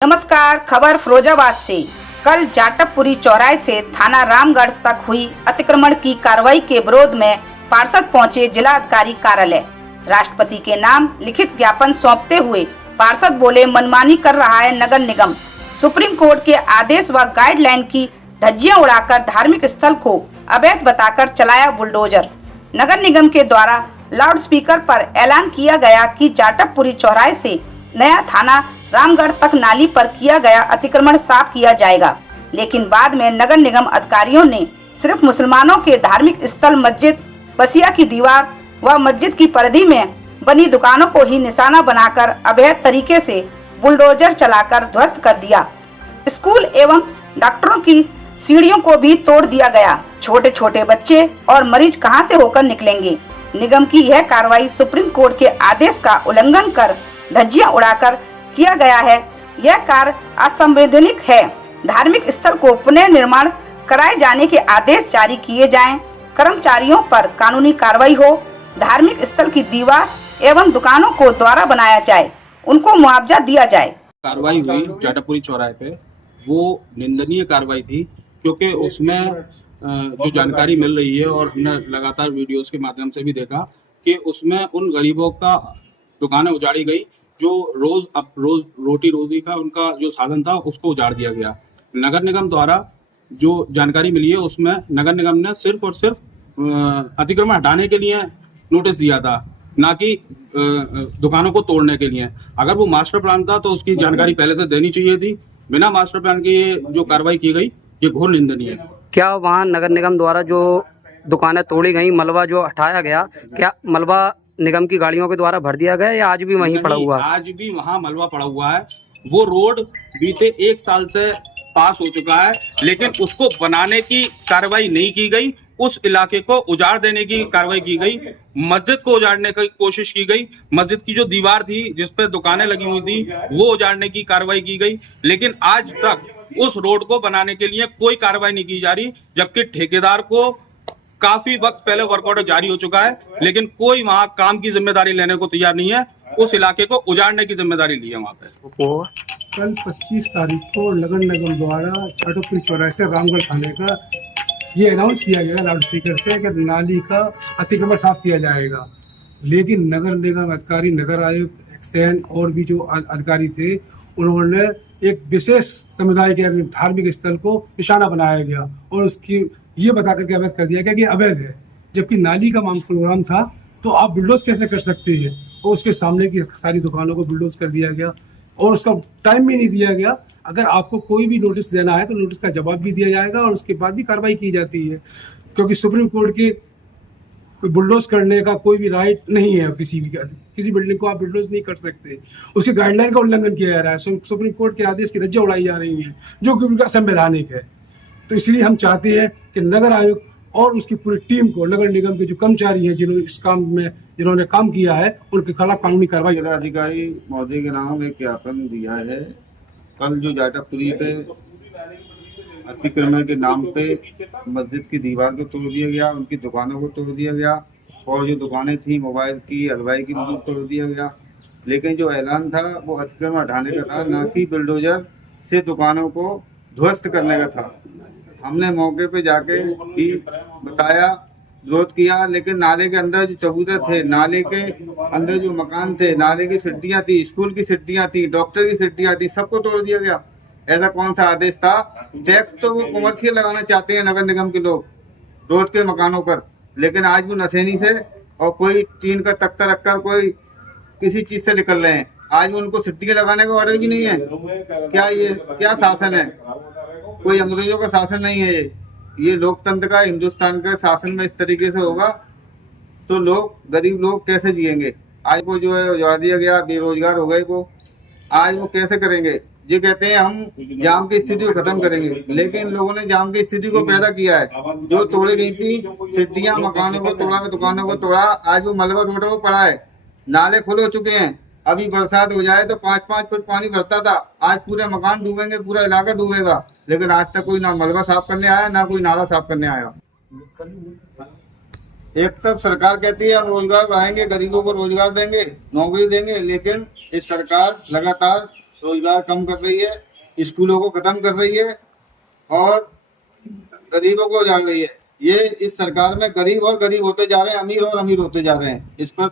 नमस्कार। खबर फिरोजाबाद से। कल जाटवपुरी चौराहे से थाना रामगढ़ तक हुई अतिक्रमण की कार्रवाई के विरोध में पार्षद पहुंचे जिला अधिकारी कार्यालय। राष्ट्रपति के नाम लिखित ज्ञापन सौंपते हुए पार्षद बोले, मनमानी कर रहा है नगर निगम। सुप्रीम कोर्ट के आदेश व गाइडलाइन की धज्जियां उड़ाकर धार्मिक स्थल को अवैध बताकर चलाया बुलडोजर। नगर निगम के द्वारा लाउडस्पीकर पर ऐलान किया गया कि जाटवपुरी चौराहे से नया थाना रामगढ़ तक नाली पर किया गया अतिक्रमण साफ किया जाएगा, लेकिन बाद में नगर निगम अधिकारियों ने सिर्फ मुसलमानों के धार्मिक स्थल मस्जिद बसिया की दीवार व मस्जिद की परिधि में बनी दुकानों को ही निशाना बनाकर अवैध तरीके से बुलडोजर चलाकर ध्वस्त कर दिया। स्कूल एवं डॉक्टरों की सीढ़ियों को भी तोड़ दिया गया। छोटे छोटे बच्चे और मरीज कहां से होकर निकलेंगे। निगम की यह कार्रवाई सुप्रीम कोर्ट के आदेश का उल्लंघन कर धज्जियां उड़ाकर किया गया है। यह कार्य असंवैधानिक है। धार्मिक स्थल को पुनः निर्माण कराए जाने के आदेश जारी किए जाएं। कर्मचारियों पर कानूनी कार्रवाई हो। धार्मिक स्थल की दीवार एवं दुकानों को दोबारा बनाया जाए, उनको मुआवजा दिया जाए। कार्रवाई हुई जाटवपुरी चौराहे पे, वो निंदनीय कार्रवाई थी, क्योंकि उसमें जो जानकारी मिल रही है और हमने लगातार वीडियोस के माध्यम से भी देखा कि उसमें उन गरीबों का दुकानें उजाड़ी गई जो रोज रोटी रोजी का उनका जो साधन था उसको उजाड़ दिया गया। नगर निगम द्वारा जो जानकारी मिली है उसमें नगर निगम ने सिर्फ और सिर्फ अतिक्रमण हटाने के लिए नोटिस दिया था, ना कि दुकानों को तोड़ने के लिए। अगर वो मास्टर प्लान था तो उसकी जानकारी पहले से देनी चाहिए थी। बिना मास्टर प्लान की जो कार्रवाई की गई ये घोर निंदनीय है। क्या वहाँ नगर निगम द्वारा जो दुकानें तोड़ी गई, मलबा जो हटाया गया, क्या मलबा निगम की गाड़ियों के द्वारा भर दिया गया या आज भी वहीं पड़ा हुआ है? आज भी वहाँ मलबा पड़ा हुआ है। वो रोड बीते 1 साल से पास हो चुका है, लेकिन उसको बनाने की कार्रवाई नहीं की गई। उस इलाके को उजाड़ देने की कार्रवाई की गई। मस्जिद को उजाड़ने की कोशिश की गई। मस्जिद की जो दीवार थी जिसपे दुकानें लगी हुई थी वो उजाड़ने की कार्रवाई की गई, लेकिन आज तक उस रोड को बनाने के लिए कोई कार्रवाई नहीं की जा रही, जबकि ठेकेदार को काफी वक्त पहले वर्क ऑर्डर जारी हो चुका है, लेकिन कोई वहाँ काम की जिम्मेदारी लेने को तैयार नहीं है। उस इलाके को उजाड़ने की जिम्मेदारी ली है वहाँ पे। कल 25 तारीख को नगर निगम द्वारा जाटवपुरी चौराहे से रामगढ़ थाने का ये अनाउंस किया गया लाउडस्पीकर से कि नाली का अतिक्रमण साफ किया जाएगा, लेकिन नगर निगम अधिकारी, नगर आयुक्त, एक्सएन और भी जो अधिकारी थे, उन्होंने एक विशेष समुदाय के धार्मिक स्थल को निशाना बनाया गया और उसकी ये बता करके अवैध कर दिया गया कि अवैध है, जबकि नाली का प्रोग्राम था। तो आप बुलडोज कैसे कर सकते हैं? और उसके सामने की सारी दुकानों को बुलडोज कर दिया गया और उसका टाइम भी नहीं दिया गया। अगर आपको कोई भी नोटिस देना है तो नोटिस का जवाब भी दिया जाएगा और उसके बाद भी कार्रवाई की जाती है, क्योंकि सुप्रीम कोर्ट के बुलडोज करने का कोई भी राइट नहीं है। किसी बिल्डिंग को आप बुलडोज नहीं कर सकते। उसके गाइडलाइन का उल्लंघन किया जा रहा है। सुप्रीम कोर्ट के आदेश की धज्जियां उड़ाई जा रही हैं, जो कि उनका असंवैधानिक है। तो इसलिए हम चाहते हैं कि नगर आयुक्त और उसकी पूरी टीम को, नगर निगम के जो कर्मचारी हैं जिन्होंने काम किया है, उनके खिलाफ कानूनी कार्रवाई। जिलाधिकारी महोदय के नाम एक ज्ञापन दिया है। कल जो जाटवपुरी पे अतिक्रमण के नाम पे मस्जिद की दीवार को तोड़ दिया गया, उनकी दुकानों को तोड़ दिया गया और जो दुकानें थी मोबाइल की, हलवाई की, उनको तोड़ दिया गया। लेकिन जो ऐलान था वो अतिक्रमण हटाने का था, ना कि बुलडोजर से दुकानों को ध्वस्त करने का था। हमने मौके पे जाके भी बताया, विरोध किया, लेकिन नाले के अंदर जो चबूतरे थे, नाले के अंदर जो मकान थे, नाले की सिट्टियाँ थी, स्कूल की सिट्टियाँ थी, डॉक्टर की सिट्टियाँ थी, सबको तोड़ दिया गया। ऐसा कौन सा आदेश था? टैक्स तो वो कमर्शियल लगाना चाहते हैं नगर निगम के लोग रोड के मकानों पर, लेकिन आज वो नशेनी से और कोई टीन का तख्ता रखकर कोई किसी चीज से निकल रहे हैं। आज उनको सिट्टियाँ लगाने का ऑर्डर भी नहीं है। क्या शासन है? कोई अंग्रेजों का शासन नहीं है। ये लोकतंत्र का, हिंदुस्तान का शासन में इस तरीके से होगा तो लोग, गरीब लोग कैसे जिएंगे? आज को जो है उजाड़ दिया गया, बेरोजगार हो गए को, आज वो कैसे करेंगे? ये कहते हैं हम जाम की स्थिति को खत्म करेंगे, लेकिन लोगों ने जाम की स्थिति को पैदा किया है। जो तोड़ी गई थी सिट्टियाँ, मकानों को तोड़ा, दुकानों को तोड़ा, आज वो मलबा रोड को पड़ा है। नाले खुले हो चुके हैं। अभी बरसात हो जाए तो 5-5 फुट पानी भरता था, आज पूरे मकान डूबेंगे, पूरा इलाका डूबेगा। लेकिन आज तक कोई ना मलबा साफ करने आया, ना कोई नाला साफ करने आया। एक तरफ सरकार कहती है हम रोजगार बढ़ाएंगे, गरीबों को रोजगार देंगे, नौकरी देंगे, लेकिन इस सरकार लगातार रोजगार कम कर रही है, स्कूलों को खत्म कर रही है और गरीबों को उजाड़ रही है। ये इस सरकार में गरीब और गरीब होते जा रहे हैं, अमीर और अमीर होते जा रहे हैं। इस पर